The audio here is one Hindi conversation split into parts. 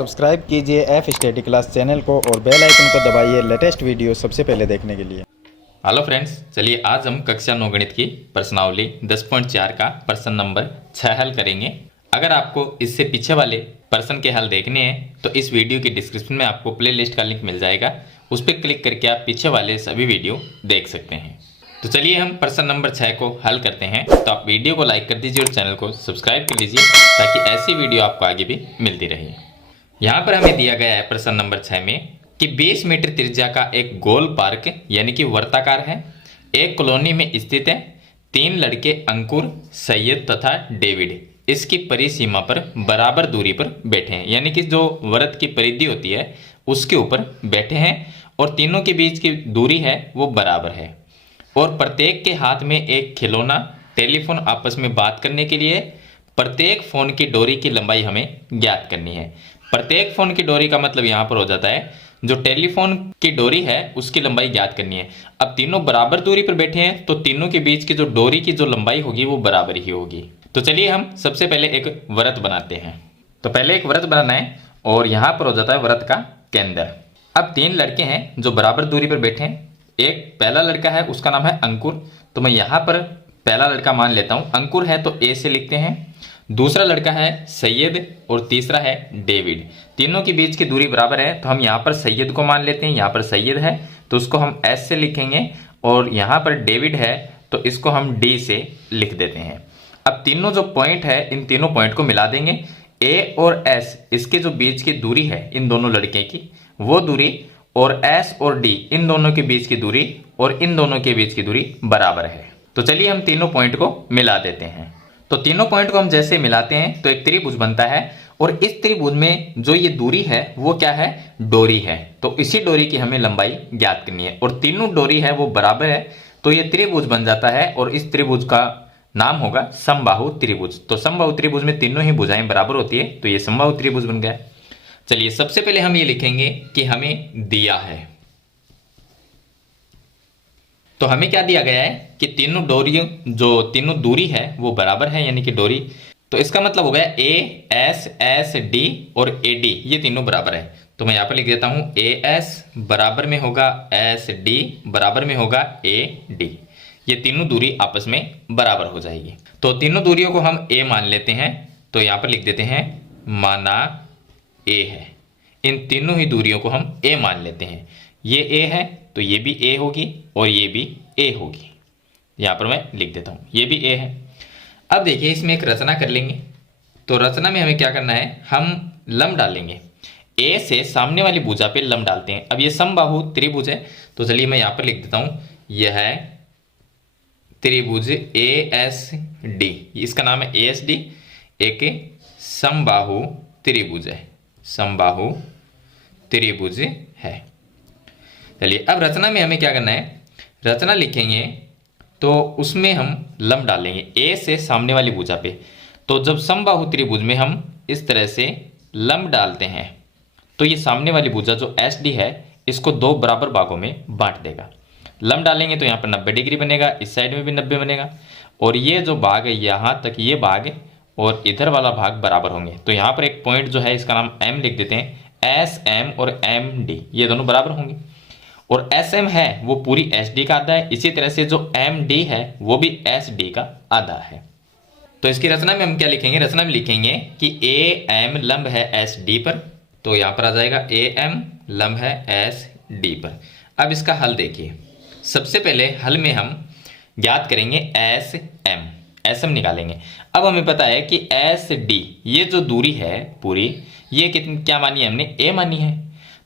सब्सक्राइब कीजिए एफ स्टडी क्लास चैनल को और बेल आइकन को दबाइए लेटेस्ट वीडियो सबसे पहले देखने के लिए। हेलो फ्रेंड्स, चलिए आज हम कक्षा 9 गणित की प्रश्नावली 10.4 का प्रश्न नंबर 6 हल करेंगे। अगर आपको इससे पीछे वाले प्रश्न के हल देखने हैं तो इस वीडियो की डिस्क्रिप्शन में आपको प्लेलिस्ट का लिंक मिल जाएगा, उस पर क्लिक करके आप पीछे वाले सभी वीडियो देख सकते हैं। तो चलिए हम प्रश्न नंबर 6 को हल करते हैं। तो आप वीडियो को लाइक कर दीजिए और चैनल को सब्सक्राइब कर लीजिए ताकि ऐसी वीडियो आपको आगे भी मिलती रहे। यहाँ पर हमें दिया गया है प्रश्न नंबर 6 में कि 20 मीटर त्रिज्या का एक गोल पार्क यानी कि वर्ताकार है, एक कॉलोनी में स्थित है। 3 लड़के अंकुर, सैयद तथा डेविड इसकी परिसीमा पर बराबर दूरी पर बैठे हैं, यानी कि जो वृत्त की परिधि होती है उसके ऊपर बैठे हैं और तीनों के बीच की दूरी है वो बराबर है। और प्रत्येक के हाथ में एक खिलौना टेलीफोन आपस में बात करने के लिए प्रत्येक फोन की डोरी की लंबाई हमें ज्ञात करनी है। प्रत्येक फोन की डोरी का मतलब यहाँ पर हो जाता है जो टेलीफोन की डोरी है उसकी लंबाई ज्ञात करनी है। अब तीनों बराबर दूरी पर बैठे हैं तो तीनों के बीच की जो डोरी की जो लंबाई होगी वो बराबर ही होगी। तो चलिए हम सबसे पहले एक वृत्त बनाते हैं। तो पहले एक वृत्त बनाना है और यहाँ पर हो जाता है वृत्त का केंद्र। अब 3 लड़के हैं जो बराबर दूरी पर बैठे हैं। एक पहला लड़का है उसका नाम है अंकुर, तो मैं यहाँ पर पहला लड़का मान लेता हूँ। अंकुर है तो ए से लिखते हैं। दूसरा लड़का है सैयद और तीसरा है डेविड। तीनों के बीच की दूरी बराबर है तो हम यहाँ पर सैयद को मान लेते हैं। यहाँ पर सैयद है तो उसको हम एस से लिखेंगे और यहाँ पर डेविड है तो इसको हम डी से लिख देते हैं। अब तीनों जो पॉइंट है इन तीनों पॉइंट को मिला देंगे। ए और एस इसके जो बीच की दूरी है इन दोनों लड़के की वो दूरी और एस और डी इन दोनों के बीच की दूरी और इन दोनों के बीच की दूरी बराबर है। तो चलिए हम तीनों पॉइंट को मिला देते हैं। तो तीनों पॉइंट को हम जैसे मिलाते हैं तो एक त्रिभुज बनता है और इस त्रिभुज में जो ये दूरी है वो क्या है, डोरी है। तो इसी डोरी की हमें लंबाई ज्ञात करनी है और तीनों डोरी है वो बराबर है तो ये त्रिभुज बन जाता है और इस त्रिभुज का नाम होगा समबाहु त्रिभुज। तो समबाहु त्रिभुज में तीनों ही भुजाएं बराबर होती है तो ये समबाहु त्रिभुज बन गया। चलिए सबसे पहले हम ये लिखेंगे कि हमें दिया है। तो हमें क्या दिया गया है कि तीनों डोरियों जो तीनों दूरी है वो बराबर है यानी कि डोरी। तो इसका मतलब हो गया ए एस एस डी और ए डी ये तीनों बराबर है। तो मैं यहां पर लिख देता हूं ए एस बराबर में होगा एस डी बराबर में होगा ए डी। ये तीनों दूरी आपस में बराबर हो जाएगी। तो तीनों दूरियों को हम ए मान लेते हैं तो यहां पर लिख देते हैं माना ए है। इन तीनों ही दूरियों को हम ए मान लेते हैं। ये ए है तो ये भी ए होगी और ये भी ए होगी। यहां पर मैं लिख देता हूं ये भी ए है। अब देखिए इसमें एक रचना कर लेंगे। तो रचना में हमें क्या करना है, हम लंब डालेंगे। ए से सामने वाली भुजा पे लंब डालते हैं। अब ये समबाहु त्रिभुज है तो चलिए मैं यहां पर लिख देता हूं यह है त्रिभुज ए एस डी, इसका नाम है ए एस डी, एक समबाहु त्रिभुज है, समबाहु त्रिभुज है। चलिए अब रचना में हमें क्या करना है, रचना लिखेंगे तो उसमें हम लंब डालेंगे ए से सामने वाली भुजा पे। तो जब समबाहु त्रिभुज में हम इस तरह से लंब डालते हैं तो ये सामने वाली भुजा जो एस डी है इसको 2 बराबर भागों में बांट देगा। लंब डालेंगे तो यहाँ पर 90 डिग्री बनेगा, इस साइड में भी 90 बनेगा और ये जो भाग है यहाँ तक ये भाग और इधर वाला भाग बराबर होंगे। तो यहाँ पर एक पॉइंट जो है इसका नाम एम लिख देते हैं। एस एम और एम डी ये दोनों बराबर होंगे और एस एम है वो पूरी एस डी का आधा है। इसी तरह से जो एम डी है वो भी एस डी का आधा है। तो इसकी रचना में हम क्या लिखेंगे, रचना में लिखेंगे कि ए एम लंब है एस डी पर। तो यहां पर आ जाएगा ए एम लंब है एस डी पर। अब इसका हल देखिए। सबसे पहले हल में हम ज्ञात करेंगे एस एम, एस एम निकालेंगे। अब हमें पता है कि एस डी ये जो दूरी है पूरी ये कितनी क्या मानी है हमने, ए मानी है।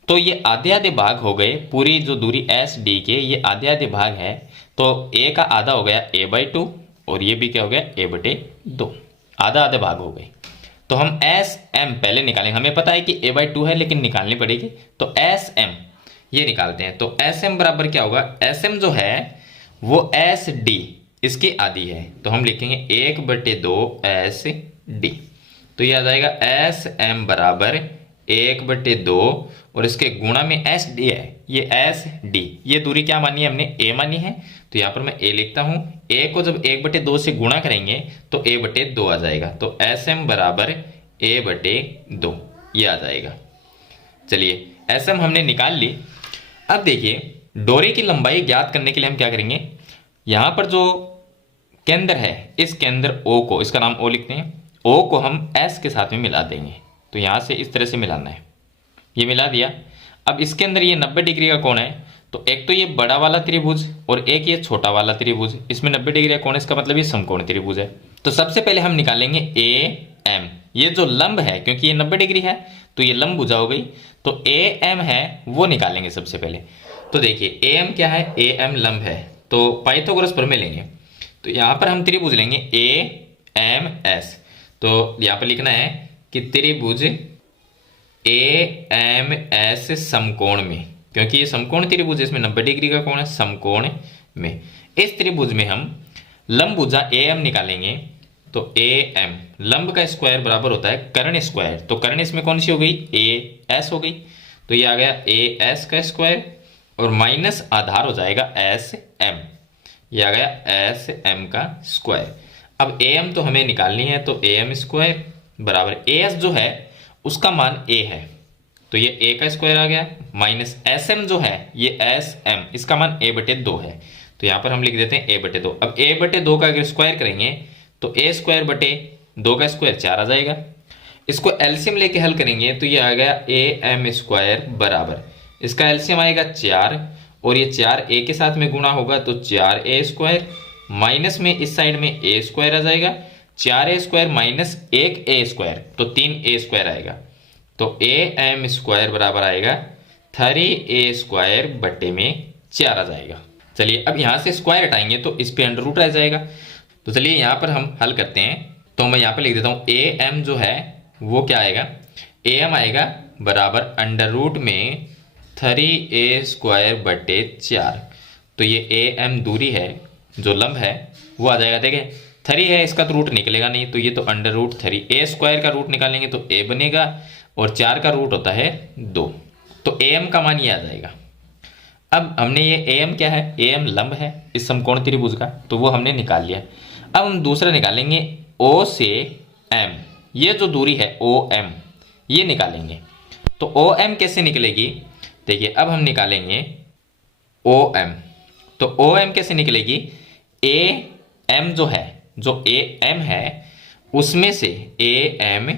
तो ये आधे आधे भाग हो गए, पूरी जो दूरी एस डी के ये आधे आधे भाग है। तो ए का आधा हो गया a/2 और ये भी क्या हो गया a/2, आधा आधे भाग हो गए। तो हम एस एम पहले निकालेंगे। हमें पता है कि a/2 है लेकिन निकालनी पड़ेगी तो एस एम ये निकालते हैं। तो एस एम बराबर क्या होगा, एस एम जो है वो एस डी इसकी आधी है तो हम लिखेंगे 1/2 एस डी। तो ये आ जाएगा एस एम बराबर 1/2 और इसके गुणा में एस डी है, ये एस डी ये दूरी क्या मानी है हमने, ए मानी है। तो यहाँ पर मैं ए लिखता हूँ। ए को जब 1/2 से गुणा करेंगे तो a/2 आ जाएगा। तो एस एम बराबर a/2। ये आ जाएगा। चलिए एस एम हमने निकाल ली। अब देखिए डोरी की लंबाई ज्ञात करने के लिए हम क्या करेंगे, यहां पर जो केंद्र है इस केंद्र ओ को, इसका नाम ओ लिखते हैं, ओ को हम एस के साथ में मिला देंगे। तो यहां से इस तरह से मिलाना है, ये मिला दिया। अब इसके अंदर ये 90 डिग्री का कोण है, तो एक तो ये बड़ा वाला त्रिभुज और एक ये छोटा वाला त्रिभुज, इसमें 90 डिग्री का कोण, इसका मतलब ये समकोण त्रिभुज है। तो सबसे पहले हम निकालेंगे ए एम, ये जो लंब है, क्योंकि ये 90 डिग्री है तो ये लंब भुजा हो गई, तो ए एम है वो निकालेंगे सबसे पहले। तो देखिए ए एम क्या है, ए एम लंब है, तो पाइथागोरस प्रमेय लेंगे। तो यहां पर हम त्रिभुज लेंगे ए एम एस। तो यहां पर लिखना है कि त्रिभुज ए एम एस समकोण में, क्योंकि ये समकोण त्रिभुज है, इसमें 90 डिग्री का कोण है, समकोण में इस त्रिभुज में हम लंब भुजा ए एम निकालेंगे। तो ए एम लंब का स्क्वायर बराबर होता है कर्ण स्क्वायर, तो कर्ण इसमें कौन सी हो गई, ए एस हो गई, तो ये आ गया ए एस का स्क्वायर और माइनस आधार हो जाएगा एस एम, ये आ गया एस एम का स्क्वायर। अब ए एम तो हमें निकालनी है, तो ए एम स्क्वायर बराबर ए एस जो है उसका मान ए है, तो ये ए का स्क्वायर आ गया, माइनस एस एम जो है ये एस एम, इसका मान ए बटे 2 है, तो यहां पर हम लिख देते हैं ए बटे 2। अब ए बटे 2 का अगर स्क्वायर करेंगे तो ए स्क्वायर बटे 2 का स्क्वायर 4 आ जाएगा। इसको एलसीएम लेके हल करेंगे तो ये आ गया ए एम स्क्वायर बराबर, इसका एलसीएम आएगा 4 और ये 4 ए के साथ में गुणा होगा तो 4 ए स्क्वायर, माइनस में इस साइड में ए स्क्वायर आ जाएगा, 4 ए स्क्वायर माइनस 1 ए स्क्वायर, तो 3 ए स्क्वायर आएगा, तो ए एम स्क्वायर बराबर आएगा 3 ए स्क्वायर बटे में 4 आ जाएगा। चलिए अब यहां से स्क्वायर हटाएंगे तो इस पे अंडर रूट आ जाएगा। तो चलिए यहाँ पर हम हल करते हैं, तो मैं यहाँ पर लिख देता हूँ ए एम जो है वो क्या आएगा, ए एम आएगा बराबर अंडर रूट में 3 ए स्क्वायर बटे 4। तो ये ए एम दूरी है जो लंब है वो आ जाएगा, देखिए 3 है इसका तो रूट निकलेगा नहीं, तो ये तो अंडर रूट 3, ए स्क्वायर का रूट निकालेंगे तो ए बनेगा और 4 का रूट होता है 2, तो ए एम का मान ये आ जाएगा। अब हमने ये ए एम क्या है, ए एम लंब है इस समकोण त्रिभुज का, तो वो हमने निकाल लिया। अब हम दूसरा निकालेंगे ओ से एम, ये जो दूरी है ओ एम ये निकालेंगे। तो ओ एम कैसे निकलेगी, देखिए अब हम निकालेंगे ओ एम, तो ओ एम कैसे निकलेगी, ए एम जो है, जो ए एम है उसमें से ए एम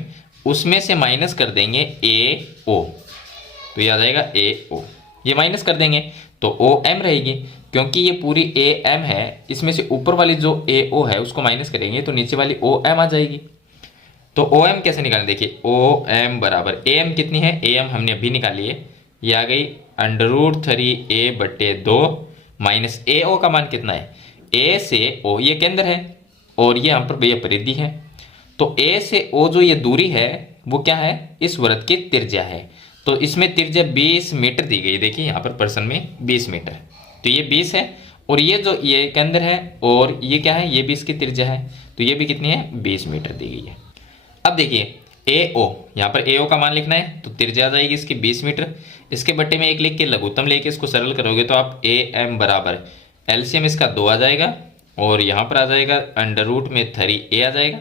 उसमें से माइनस कर देंगे ए ओ, तो ये आ जाएगा ए ओ, ये माइनस कर देंगे तो ओ एम रहेगी, क्योंकि ये पूरी ए एम है, इसमें से ऊपर वाली जो ए ओ है उसको माइनस करेंगे तो नीचे वाली ओ एम आ जाएगी। तो ओ एम कैसे निकालें, देखिए ओ एम बराबर ए एम कितनी है, ए एम हमने अभी निकाली है, ये आ गई अंडर रूट 3 ए बटे 2 माइनस ए ओ का मान कितना है, ए से ओ ये केंद्र है और ये यहाँ पर ये परिधि है, तो ए से ओ जो ये दूरी है वो क्या है, इस वृत्त की त्रिज्या है, तो इसमें त्रिज्या 20 मीटर दी गई, देखिए यहाँ पर प्रश्न में 20 मीटर, तो ये 20 है और ये जो ये केंद्र है और ये क्या है, ये भी इसकी त्रिज्या है, तो ये भी कितनी है 20 मीटर दी गई है। अब देखिए ए ओ, यहाँ पर ए ओ का मान लिखना है तो त्रिज्या आ जाएगी इसकी 20 मीटर, इसके बट्टे में 1 लिख के लघुत्तम लेके इसको सरल करोगे तो आप ए एम बराबर एलसीएम इसका 2 आ जाएगा और यहाँ पर आ जाएगा अंडर रूट में 3 ए आ जाएगा,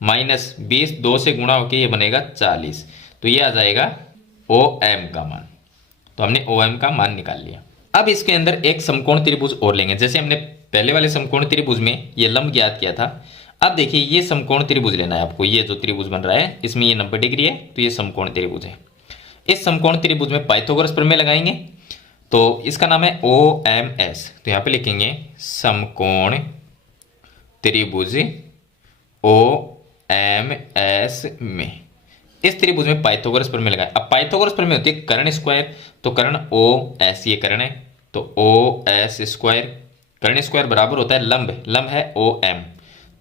माइनस 20 2 से गुणा होके ये बनेगा 40, तो ये आ जाएगा ओ एम का मान। तो हमने ओ एम का मान निकाल लिया। अब इसके अंदर एक समकोण त्रिभुज और लेंगे, जैसे हमने पहले वाले समकोण त्रिभुज में ये लंब ज्ञात किया था। अब देखिए ये समकोण त्रिभुज लेना है आपको, ये जो त्रिभुज बन रहा है इसमें ये 90 डिग्री है, तो ये समकोण त्रिभुज है। इस समकोण त्रिभुज में पाइथागोरस प्रमेय लगाएंगे, तो इसका नाम है ओ एम एस, तो यहाँ पे लिखेंगे समकोण त्रिभुज ओ एम एस में, इस त्रिभुज में पाइथागोरस प्रमेय लगाए। अब पाइथागोरस प्रमेय होती है कर्ण स्क्वायर, तो कर्ण ओ एस ये कर्ण है, तो ओ एस स्क्वायर, कर्ण स्क्वायर बराबर होता है लंब, लंब है ओ एम,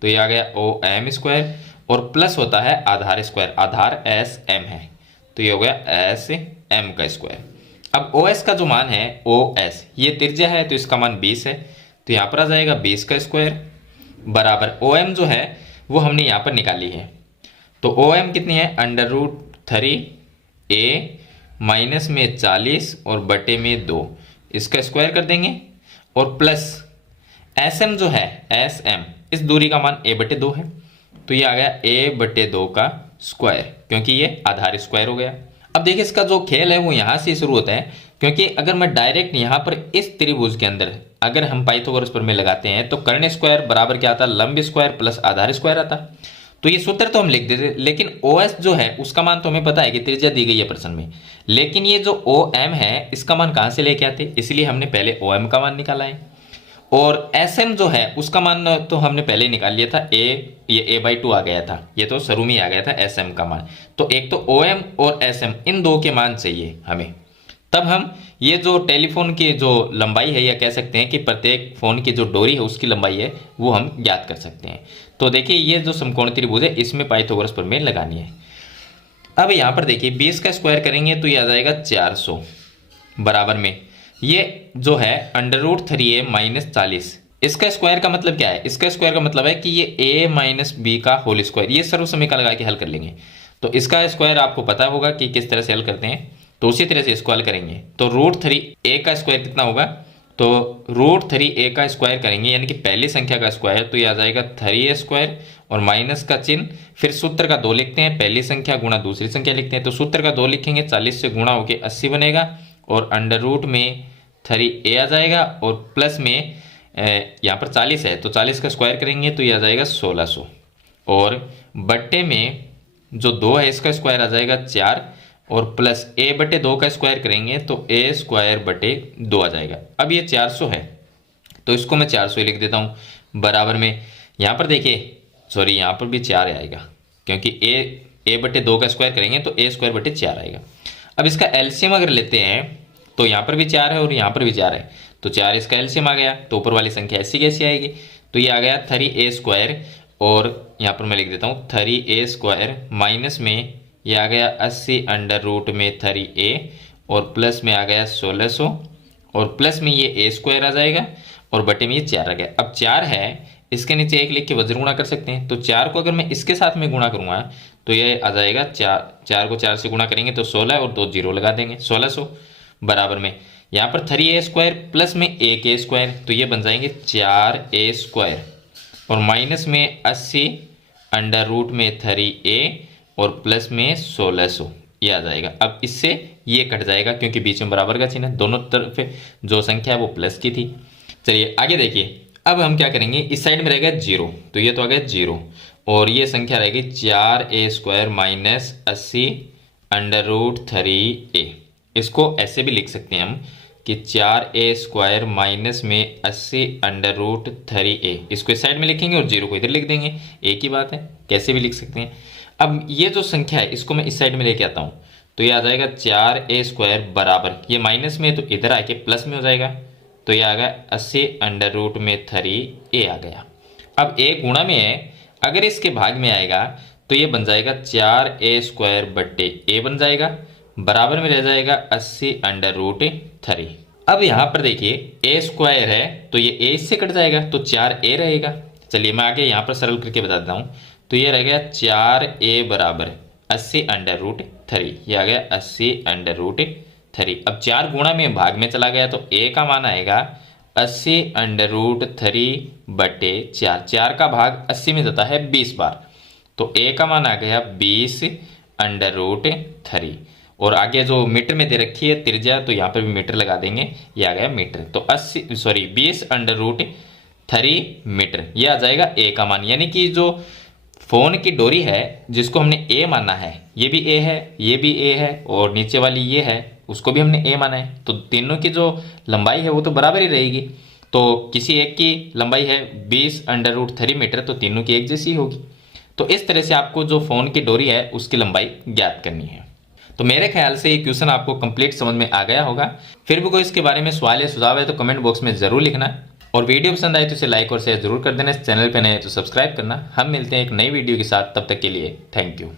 तो ये आ गया ओ एम स्क्वायर और प्लस होता है आधार स्क्वायर, आधार एस एम है, तो ये हो गया एस एम का स्क्वायर। अब ओ एस का जो मान है ओ एस ये त्रिज्या है तो इसका मान 20 है, तो यहाँ पर आ जाएगा 20 का स्क्वायर बराबर ओ एम जो है वो हमने यहाँ पर निकाली है, तो ओ एम कितनी है अंडर रूट 3 ए माइनस में 40 और बटे में 2, इसका स्क्वायर कर देंगे और प्लस एस एम जो है एस एम, इस दूरी का मान ए बटे 2 है, तो ये आ गया ए बटे 2 का स्क्वायर, क्योंकि ये आधार स्क्वायर हो गया। अब देखिए इसका जो खेल है वो यहाँ से शुरू होता है, क्योंकि अगर मैं डायरेक्ट यहाँ पर इस त्रिभुज के अंदर अगर हम पाइथागोरस प्रमेय लगाते हैं तो कर्ण स्क्वायर बराबर क्या आता, लंब स्क्वायर प्लस आधार स्क्वायर आता। तो ये सूत्र तो हम लिख देते, लेकिन OS जो है उसका मान तो हमें पता है कि त्रिज्या दी गई है प्रश्न में, लेकिन ये जो OM है इसका मान कहाँ से लेके आते, इसलिए हमने पहले OM का मान निकाला है। और SM जो है उसका मान तो हमने पहले निकाल लिया था, ये a/2 आ गया था, ये तो शुरू में ही आ गया था SM का मान। तो एक तो OM और SM इन दो के मान चाहिए हमें, तब हम ये जो टेलीफोन की जो लंबाई है, या कह सकते हैं कि प्रत्येक फोन की जो डोरी है उसकी लंबाई है वो हम ज्ञात कर सकते हैं। तो देखिए ये जो समकोण त्रिभुज है इसमें पाइथागोरस प्रमेय लगानी है। अब यहाँ पर देखिए 20 का स्क्वायर करेंगे तो ये आ जाएगा 400 बराबर में ये जो है √3a - 40। इसका स्क्वायर का मतलब क्या है, इसका स्क्वायर का मतलब है कि ये a - b का होल स्क्वायर, ये सर्व समीकरण लगा के हल कर लेंगे। तो इसका स्क्वायर आपको पता होगा कि किस तरह से हल करते हैं, तो उसी तरह से इसको हल करेंगे। तो √3a का स्क्वायर कितना होगा, तो √3a का स्क्वायर करेंगे यानी कि पहली संख्या का स्क्वायर, तो ये आ जाएगा 3a स्क्वायर और माइनस का चिन्ह, फिर सूत्र का 2 लिखते हैं, पहली संख्या गुणा दूसरी संख्या लिखते हैं। तो सूत्र का 2 लिखेंगे, 40 से गुणा होके 80 बनेगा और अंडर रूट में 3a आ जाएगा और प्लस में यहाँ पर 40 है तो 40 का स्क्वायर करेंगे तो ये आ जाएगा 1600 और बट्टे में जो 2 है इसका स्क्वायर आ जाएगा 4 और प्लस a/2 का स्क्वायर करेंगे तो a²/2 आ जाएगा। अब ये 400 है तो इसको मैं 400 ही लिख देता हूँ बराबर में, यहाँ पर देखिए सॉरी यहाँ पर भी 4 आएगा क्योंकि a/2 का स्क्वायर करेंगे तो a²/4 आएगा। अब इसका एलसीएम अगर लेते हैं तो यहाँ पर भी 4 है और यहाँ पर भी 4 है तो 4 इसका एलसीएम आ गया, तो ऊपर वाली संख्या ऐसी कैसी आएगी, तो ये आ गया 3a² और यहाँ पर मैं लिख देता हूँ 3a² माइनस में ये आ गया 80 अंडर रूट में 3a और प्लस में आ गया 1600 और प्लस में ये a² आ जाएगा और बटे में ये 4 आ गया। अब 4 है इसके नीचे 1 लिख के वज्र गुणा कर सकते हैं, तो 4 को अगर मैं इसके साथ में गुणा करूँगा तो ये आ जाएगा 4 को 4 से गुणा करेंगे तो 16 और 2 जीरो लगा देंगे 1600 बराबर में यहाँ पर 3a² प्लस में 1a², तो ये बन जाएंगे 4a² और माइनस में 80 अंडर रूट में 3a और प्लस में 1600 ये आ जाएगा। अब इससे ये कट जाएगा क्योंकि बीच में बराबर का चिन्ह है, दोनों तरफ जो संख्या है वो प्लस की थी। चलिए आगे देखिए, अब हम क्या करेंगे, इस साइड में रहेगा 0 तो ये तो आ गया 0 और ये संख्या रहेगी 4a² minus 80 under root 3a। इसको ऐसे भी लिख सकते हैं हम कि 4a² माइनस में 80 अंडर रूट 3a, इसको इस साइड में लिखेंगे और 0 को इधर लिख देंगे, एक ही बात है, कैसे भी लिख सकते हैं। अब ये जो संख्या है इसको मैं इस साइड में लेके आता हूँ तो ये आ जाएगा 4a² बराबर, ये माइनस में तो इधर आके प्लस में हो जाएगा, तो ये आ गया 80 अंडर रूट में 3a आ गया। अब a गुणा में है, अगर इसके भाग में आएगा तो ये बन जाएगा 4a² बट्टे a बन जाएगा, बराबर में रह जाएगा 80 अंडर रूट 3। अब यहाँ पर देखिए a² है तो ये a इससे कट जाएगा तो 4a रहेगा। चलिए मैं आगे यहाँ पर सरल करके बता देता हूँ, तो ये रह गया 4a बराबर 80 अंडर रूट 3, ये आ गया 80 अंडर रूट 3। अब 4 गुणा में भाग में चला गया तो a का मान आएगा 80 अंडर रूट 3 बटे 4, 4 का भाग 80 में जाता है 20 बार, तो a का मान आ गया 20 अंडर रूट 3 और आगे जो मीटर में दे रखी है त्रिज्या तो यहाँ पर भी मीटर लगा देंगे, ये आ गया मीटर, तो 20 अंडर रूट 3 मीटर ये आ जाएगा a का मान। यानी कि जो फोन की डोरी है जिसको हमने a माना है, ये भी a है, ये भी a है और नीचे वाली ये है उसको भी हमने a माना है, तो तीनों की जो लंबाई है वो तो बराबर ही रहेगी। तो किसी एक की लंबाई है 20 अंडर रूट 3 मीटर तो तीनों की एक जैसी होगी। तो इस तरह से आपको जो फोन की डोरी है उसकी लंबाई ज्ञात करनी है। तो मेरे ख्याल से ये क्वेश्चन आपको कंप्लीट समझ में आ गया होगा। फिर भी कोई इसके बारे में सवाल या सुझाव है तो कमेंट बॉक्स में जरूर लिखना और वीडियो पसंद आए तो इसे लाइक और शेयर जरूर कर देना। इस चैनल पे नए तो सब्सक्राइब करना। हम मिलते हैं एक नई वीडियो के साथ, तब तक के लिए थैंक यू।